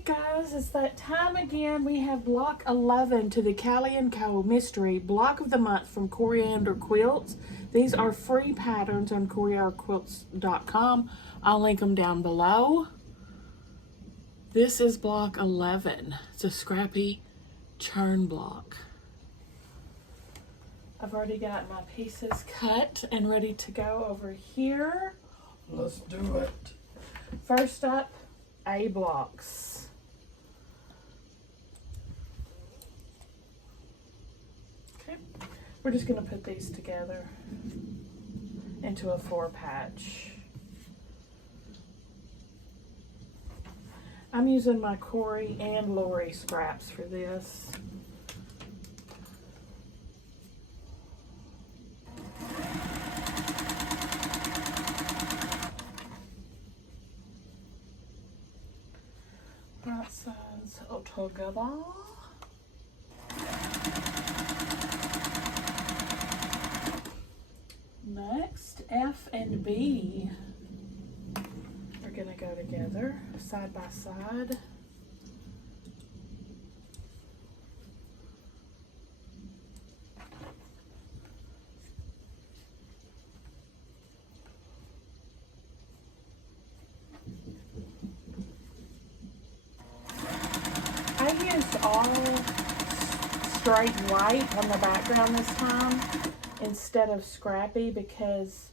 Hey guys, it's that time again. We have block 11 to the Cali & Co. Mystery Block of the Month from Coriander Quilts. These are free patterns on corianderquilts.com. I'll link them down below. This is block 11. It's a scrappy churn block. I've already got my pieces cut and ready to go over here. Let's do it. First up, A blocks. Okay, we're just going to put these together into a 4-patch. I'm using my Corey and Lori scraps for this. Right sides all together. Next, F and B are going to go together side by side. I used all straight white on the background this time instead of scrappy because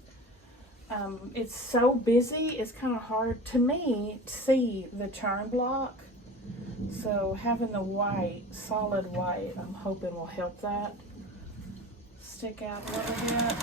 it's so busy. It's kind of hard to me to see the churn block. So having the white, solid white, I'm hoping will help that stick out a little bit.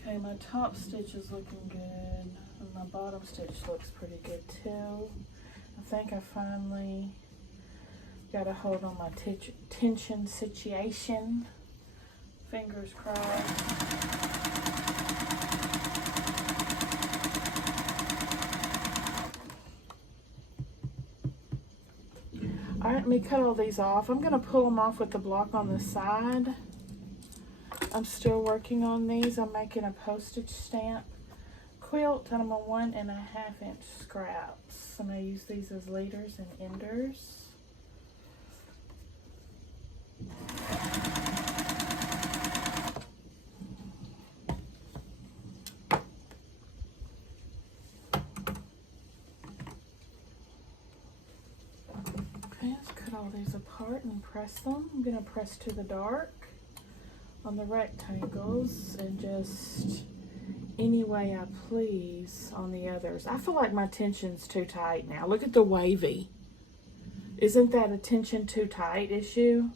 Okay, my top stitch is looking good, and my bottom stitch looks pretty good too. I think I finally got a hold on my tension situation. Fingers crossed. All right, let me cut all these off. I'm gonna pull them off with the block on the side. I'm still working on these. I'm making a postage stamp quilt and I'm on 1.5 inch scraps. I'm gonna use these as leaders and enders. Okay, let's cut all these apart and press them. I'm gonna press to the dark on the rectangles and just any way I please on the others. I feel like my tension's too tight now. Look at the wavy. Isn't that a tension too tight issue?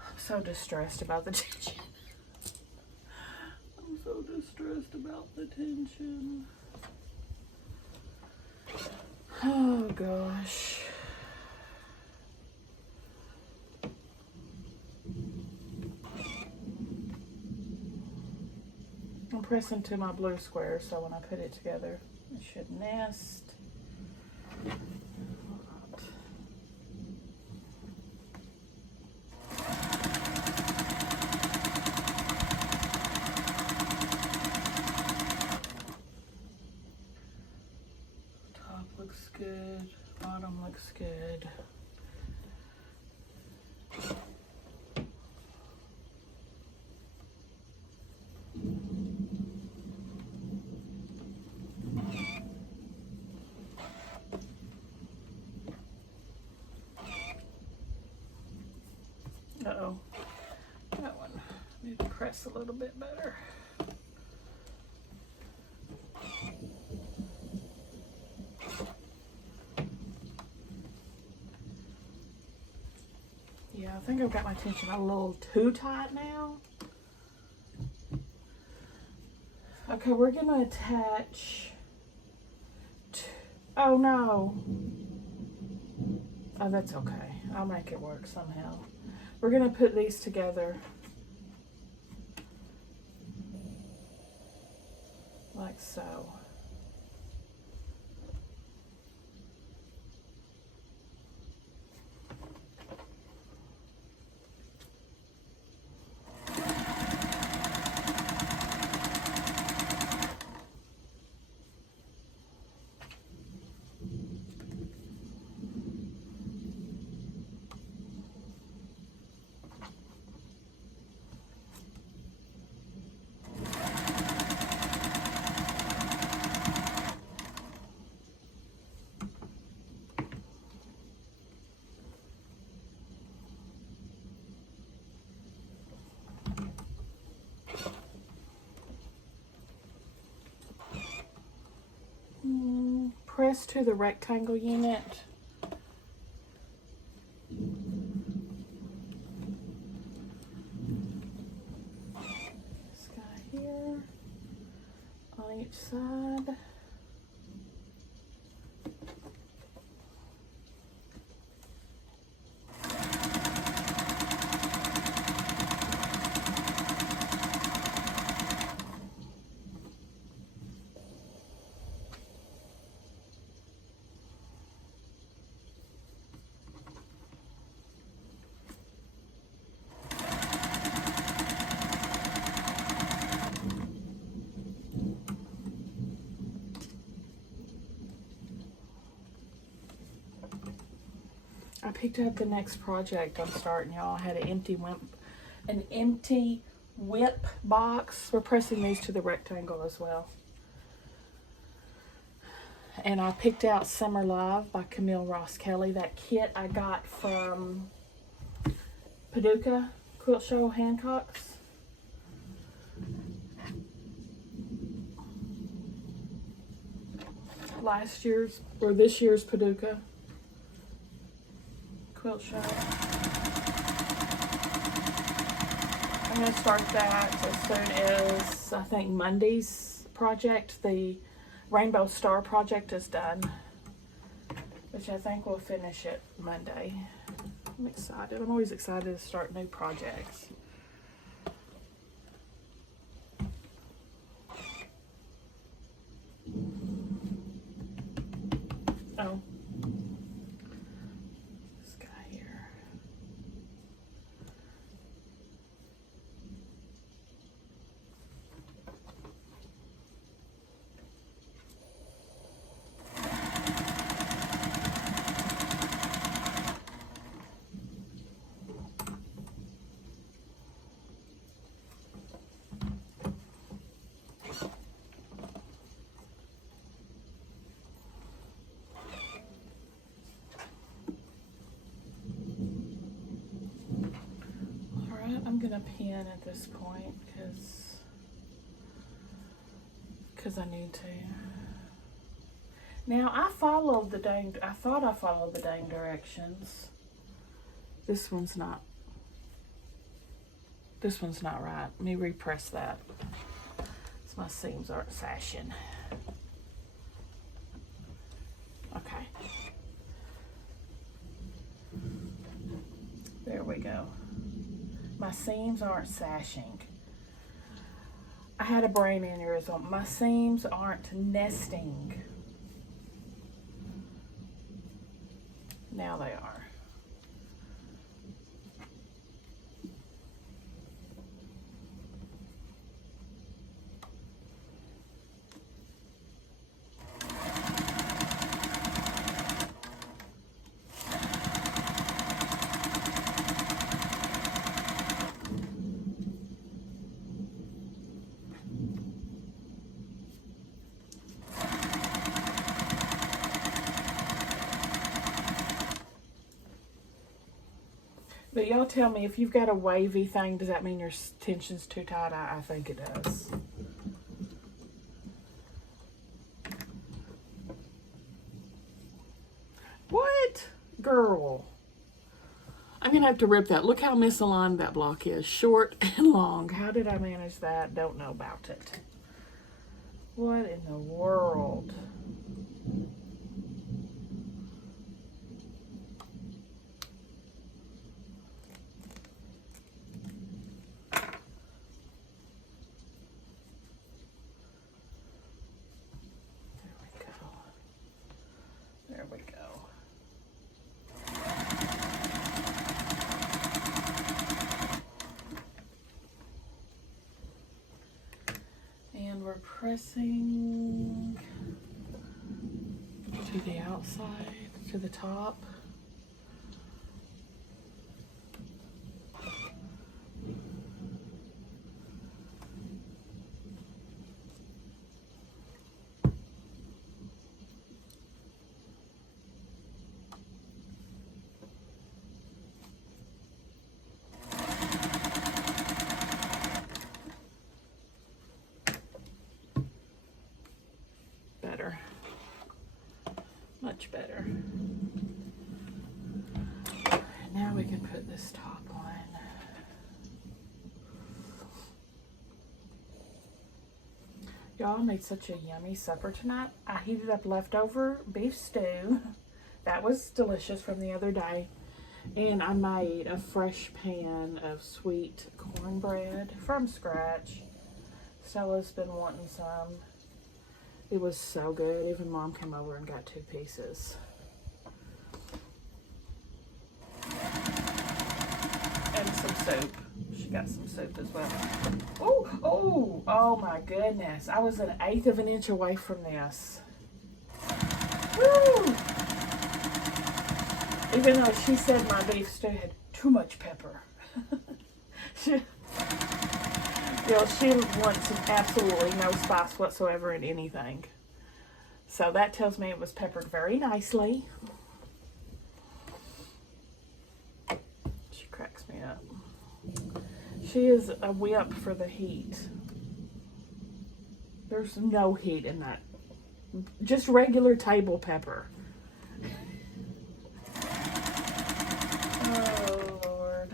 I'm so distressed about the tension. I'm so distressed about the tension. Oh gosh. I'm pressing to my blue square so when I put it together it should nest. Top looks good, bottom looks good. Uh-oh, that one I need to press a little bit better. Yeah, I think I've got my tension a little too tight now. Okay, we're gonna attach, oh no. Oh, that's okay. I'll make it work somehow. We're gonna put these together like so. Press to the rectangle unit. This guy here on each side. I picked up the next project I'm starting, y'all. I had an empty whip box. We're pressing these to the rectangle as well. And I picked out Summer Love by Camille Ross Kelly. That kit I got from Paducah Quilt Show Hancock's. Last year's, or this year's Paducah Quilt Show. I'm going to start that as soon as, I think, Monday's project. The Rainbow Star project is done, which I think we'll finish it Monday. I'm excited. I'm always excited to start new projects. Oh. This guy here. I'm gonna pin at this point because I need to. Now I thought I followed the dang directions. This one's not right. Let me repress that. So my seams aren't sashing. Okay. There we go. My seams aren't sashing. I had a brain aneurysm. My seams aren't nesting. Now they are. But y'all tell me, if you've got a wavy thing, does that mean your tension's too tight? I think it does. What? Girl. I'm going to have to rip that. Look how misaligned that block is. Short and long. How did I manage that? Don't know about it. What in the world? There we go. And we're pressing to the outside, to the top. Better. Much better. Now we can put this top on. Y'all, I made such a yummy supper tonight. I heated up leftover beef stew. That was delicious from the other day. And I made a fresh pan of sweet cornbread from scratch. Stella's been wanting some. It was so good. Even Mom came over and got 2 pieces. And some soup. She got some soup as well. Oh my goodness. I was 1/8 of an inch away from this. Woo! Even though she said my beef stew had too much pepper. she wants absolutely no spice whatsoever in anything. So that tells me it was peppered very nicely. She cracks me up. She is a whip for the heat. There's no heat in that. Just regular table pepper. Oh, Lord.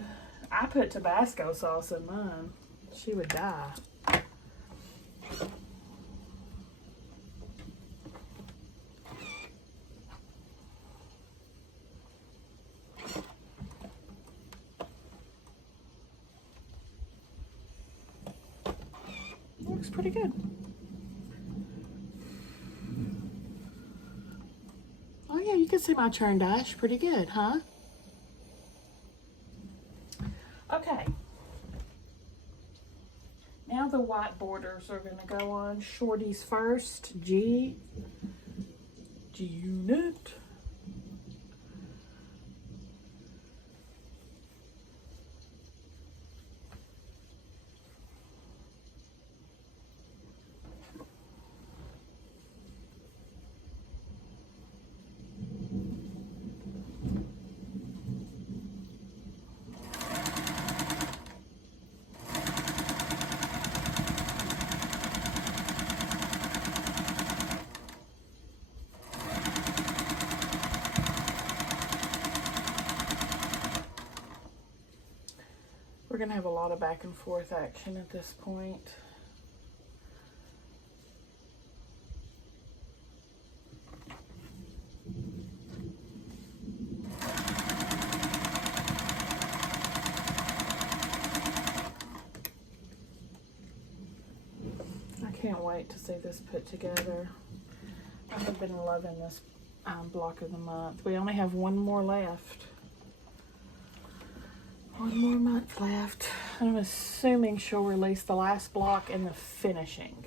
I put Tabasco sauce in mine. She would die. Looks pretty good. Oh yeah, you can see my churn dash pretty good, huh? Okay. Now the white borders are going to go on. Shorties first. G unit. We're going to have a lot of back and forth action at this point. I can't wait to see this put together. I have been loving this block of the month. We only have one more left. One more month left. I'm assuming she'll release the last block and the finishing.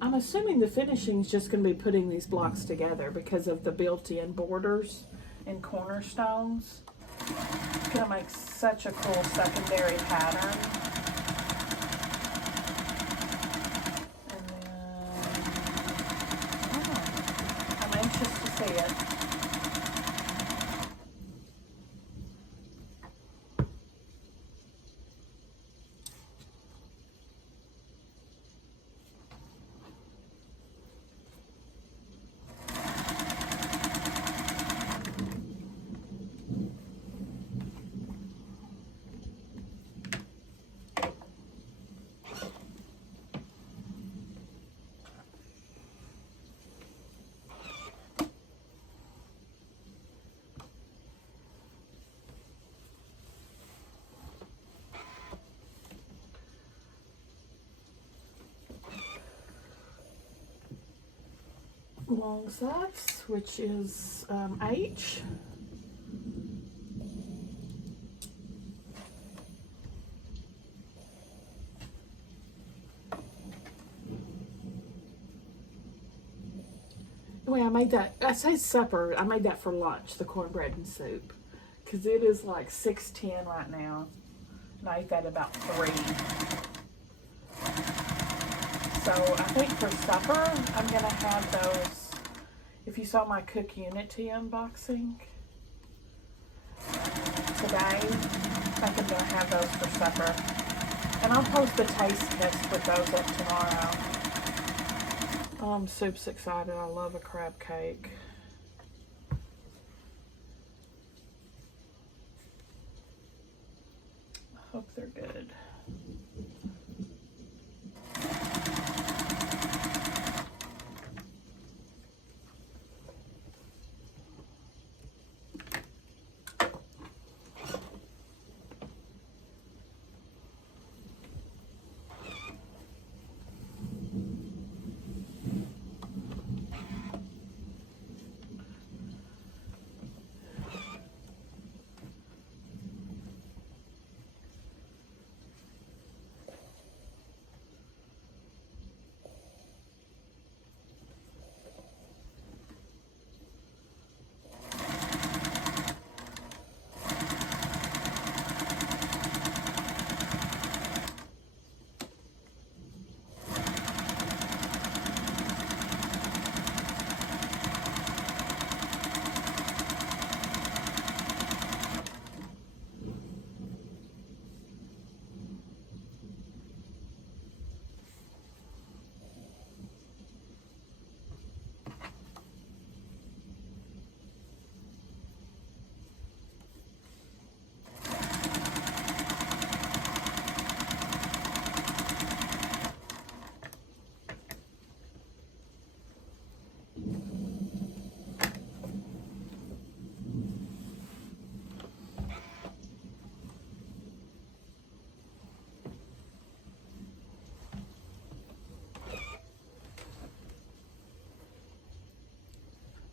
I'm assuming the finishing is just going to be putting these blocks together because of the built-in borders and cornerstones. It's going to make such a cool secondary pattern. Just to see it. long sides, which is H. Well, I made that, I say supper, I made that for lunch, the cornbread and soup. Because it is like 6:10 right now. And I ate that about 3. So I think for supper, I'm going to have those, if you saw my Cook Unity unboxing today, I think I'm going to have those for supper. And I'll post the taste test with those up tomorrow. I'm super excited. I love a crab cake. I hope they're good.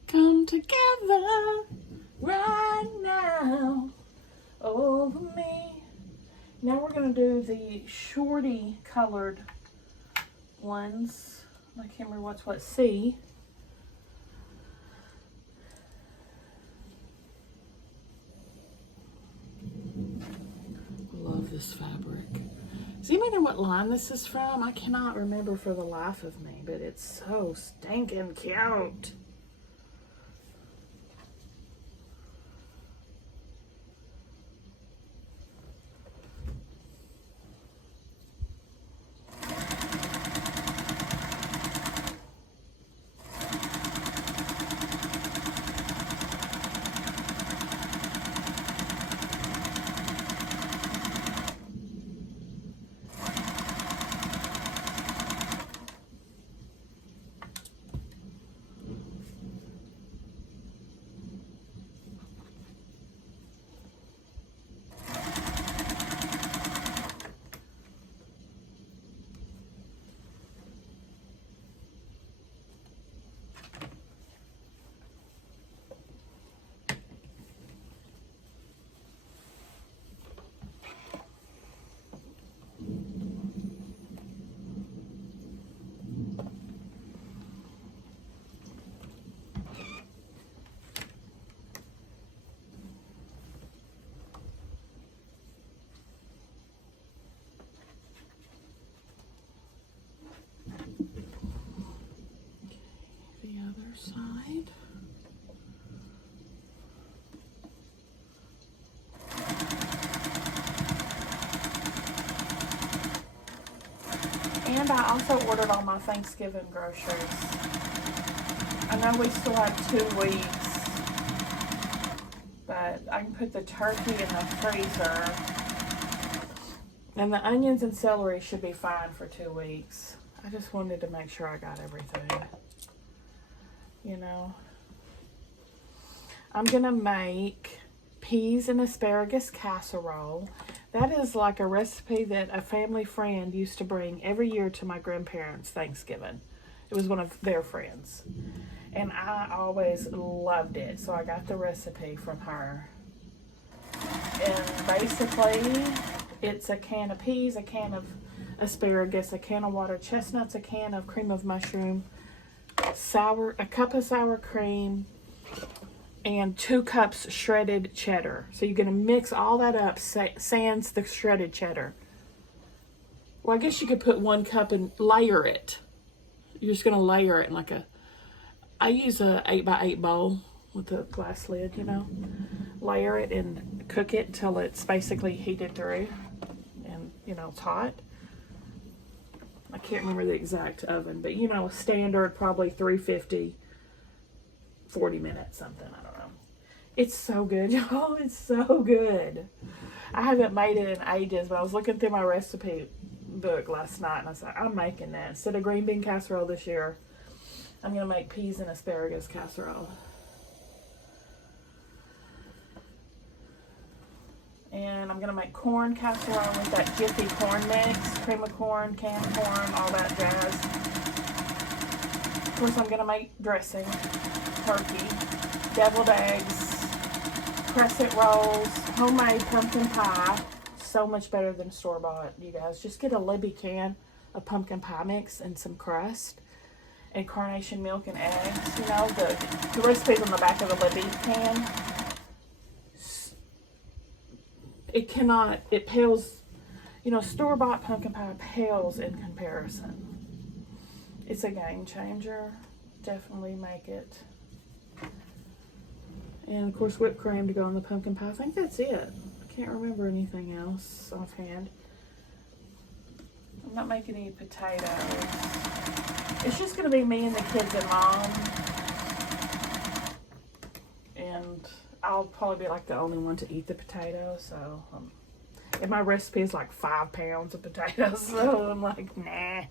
Come together right now over me. Now we're going to do the shorty colored ones. I can't remember what's what. C. Love this fabric. Does anybody know what line this is from? I cannot remember for the life of me, but it's so stinking cute. Side. And I also ordered all my Thanksgiving groceries. I know we still have 2 weeks, but I can put the turkey in the freezer. And the onions and celery should be fine for 2 weeks. I just wanted to make sure I got everything. You know, I'm gonna make peas and asparagus casserole. That is like a recipe that a family friend used to bring every year to my grandparents' Thanksgiving. It was one of their friends. And I always loved it, so I got the recipe from her. And basically, it's a can of peas, a can of asparagus, a can of water chestnuts, a can of cream of mushroom, a cup of sour cream, and 2 cups shredded cheddar. So you're going to mix all that up, sans the shredded cheddar. Well, I guess you could put 1 cup and layer it. You're just going to layer it in like I use a 8x8 bowl with a glass lid, you know. Layer it and cook it till it's basically heated through and, you know, it's hot. I can't remember the exact oven, but, you know, standard, probably 350, 40 minutes, something, I don't know. It's so good, y'all. It's so good. I haven't made it in ages, but I was looking through my recipe book last night, and I said, I'm making that. Instead of green bean casserole this year, I'm going to make peas and asparagus casserole. And I'm going to make corn casserole with that Jiffy corn mix, cream of corn, canned corn, all that jazz. Of course, I'm going to make dressing, turkey, deviled eggs, crescent rolls, homemade pumpkin pie. So much better than store-bought, you guys. Just get a Libby can of pumpkin pie mix and some crust and carnation milk and eggs. You know, the recipe's on the back of the Libby can. It pales, you know, store-bought pumpkin pie pales in comparison. It's a game changer. Definitely make it. And of course, whipped cream to go on the pumpkin pie. I think that's it. I can't remember anything else offhand. I'm not making any potatoes. It's just going to be me and the kids and Mom. And I'll probably be like the only one to eat the potatoes. So, and my recipe is like 5 pounds of potatoes. So I'm like, nah.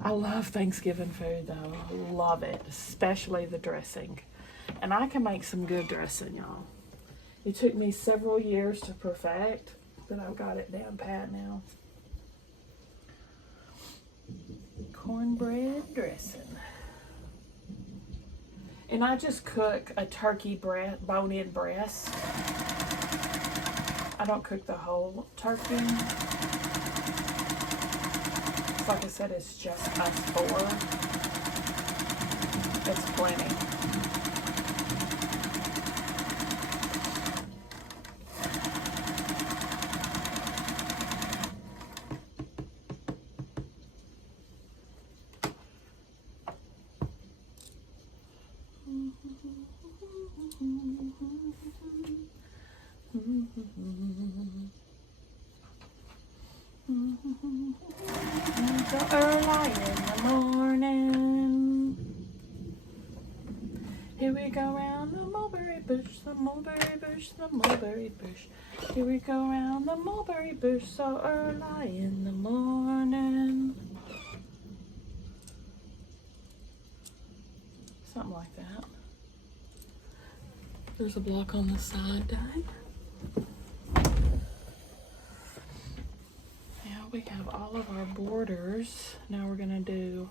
I love Thanksgiving food though. Love it. Especially the dressing. And I can make some good dressing, y'all. It took me several years to perfect, but I've got it down pat now. Cornbread dressing. And I just cook a turkey bone-in breast. I don't cook the whole turkey. Like I said, it's just us 4. It's plenty. So early in the morning, here we go round the mulberry bush, the mulberry bush, the mulberry bush. Here we go round the mulberry bush, so early in the morning. Something like that. There's a block on the side done. We have all of our borders. Now we're going to do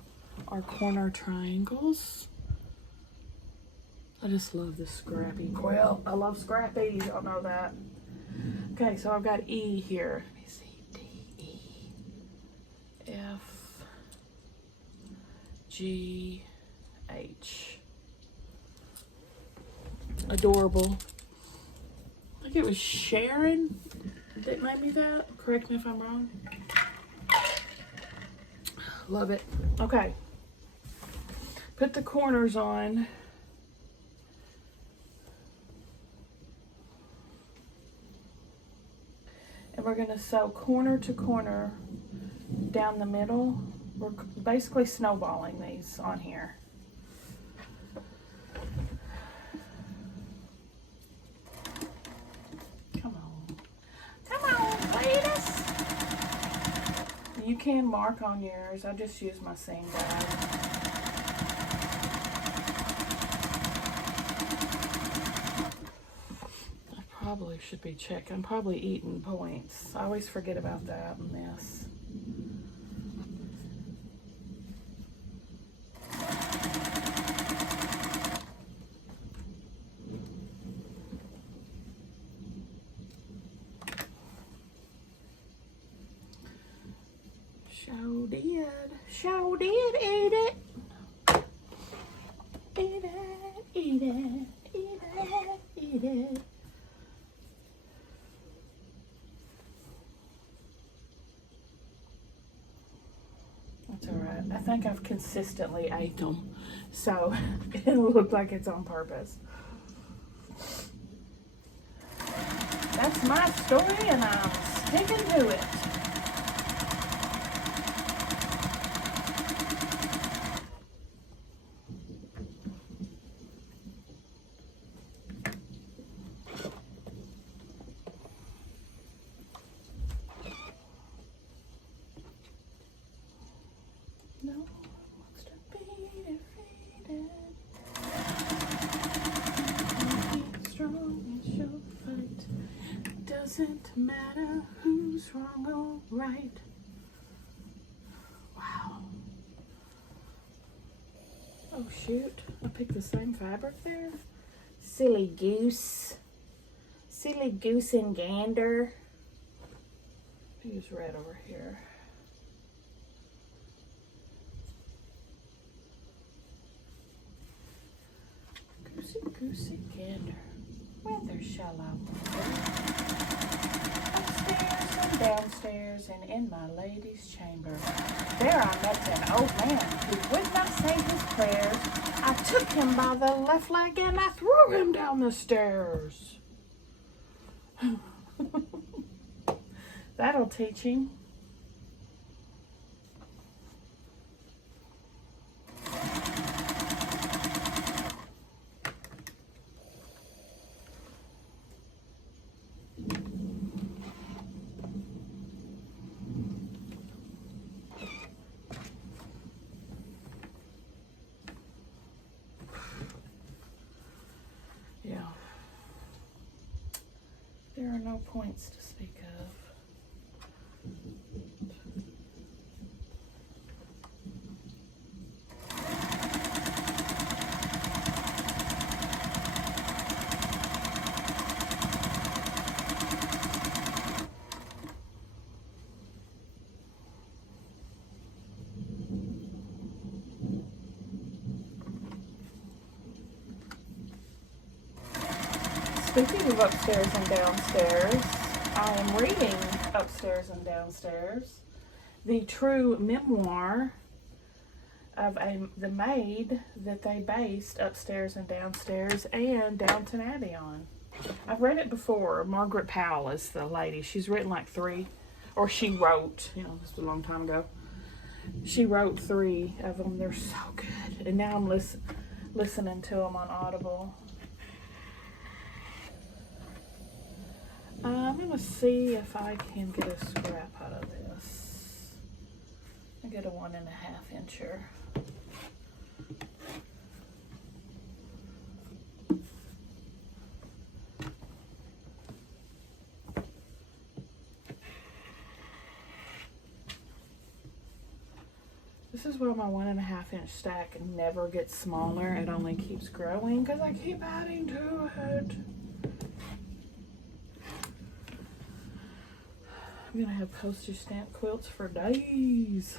our corner triangles. I just love this scrappy quilt. I love scrappy. Y'all know that. Okay, so I've got E here. Let me see. D, E, F, G, H. Adorable. I think it was Sharon that made me that. Correct me if I'm wrong. Love it. Okay. Put the corners on. And we're going to sew corner to corner down the middle. We're basically snowballing these on here. You can mark on yours. I just use my seam guide. I probably should be checking. I'm probably eating points. I always forget about that in this. sure did eat it. Eat it, eat it, eat it, eat it. That's all right. I think I've consistently ate them, so it'll look like it's on purpose. That's my story, and I'm sticking to it. No one wants to be defeated. Be strong and show fight. Doesn't matter who's wrong or right. Wow. Oh shoot, I picked the same fabric there. Silly goose. Silly goose and gander. Use red over here. Goosey, goosey gander, whither shall I wander? Upstairs and downstairs and in my lady's chamber. There I met an old man who would not say his prayers. I took him by the left leg and I threw him down the stairs. That'll teach him. Yeah. There are no points to speak of. Speaking of upstairs and downstairs, I am reading Upstairs and Downstairs, the true memoir of the maid that they based Upstairs and Downstairs and Downton Abbey on. I've read it before. Margaret Powell is the lady. She's written like 3, or she wrote, this was a long time ago. She wrote 3 of them. They're so good. And now I'm listening to them on Audible. I'm going to see if I can get a scrap out of this. I get a 1.5 incher. This is why my 1.5 inch stack never gets smaller. It only keeps growing because I keep adding to it. I'm gonna have postage stamp quilts for days.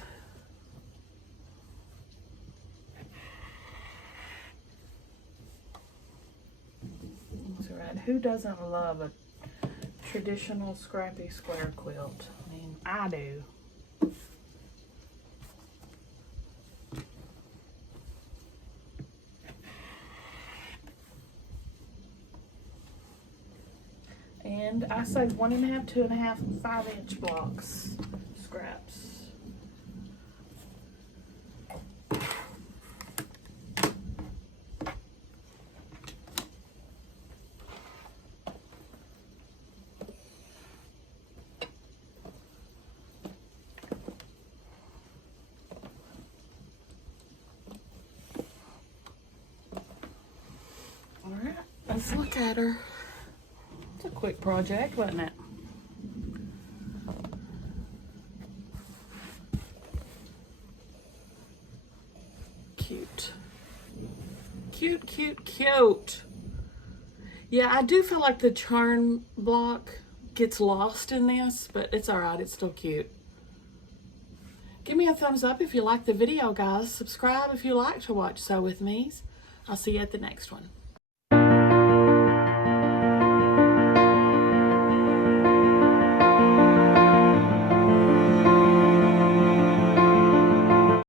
That's right. Who doesn't love a traditional scrappy square quilt? I mean, I do. And I saved 1.5, 2.5, 5 inch blocks scraps. All right, let's look at her. It's a quick project, wasn't it? Cute. Cute, cute, cute. Yeah, I do feel like the charm block gets lost in this, but it's all right. It's still cute. Give me a thumbs up if you like the video, guys. Subscribe if you like to watch Sew With Me's. I'll see you at the next one.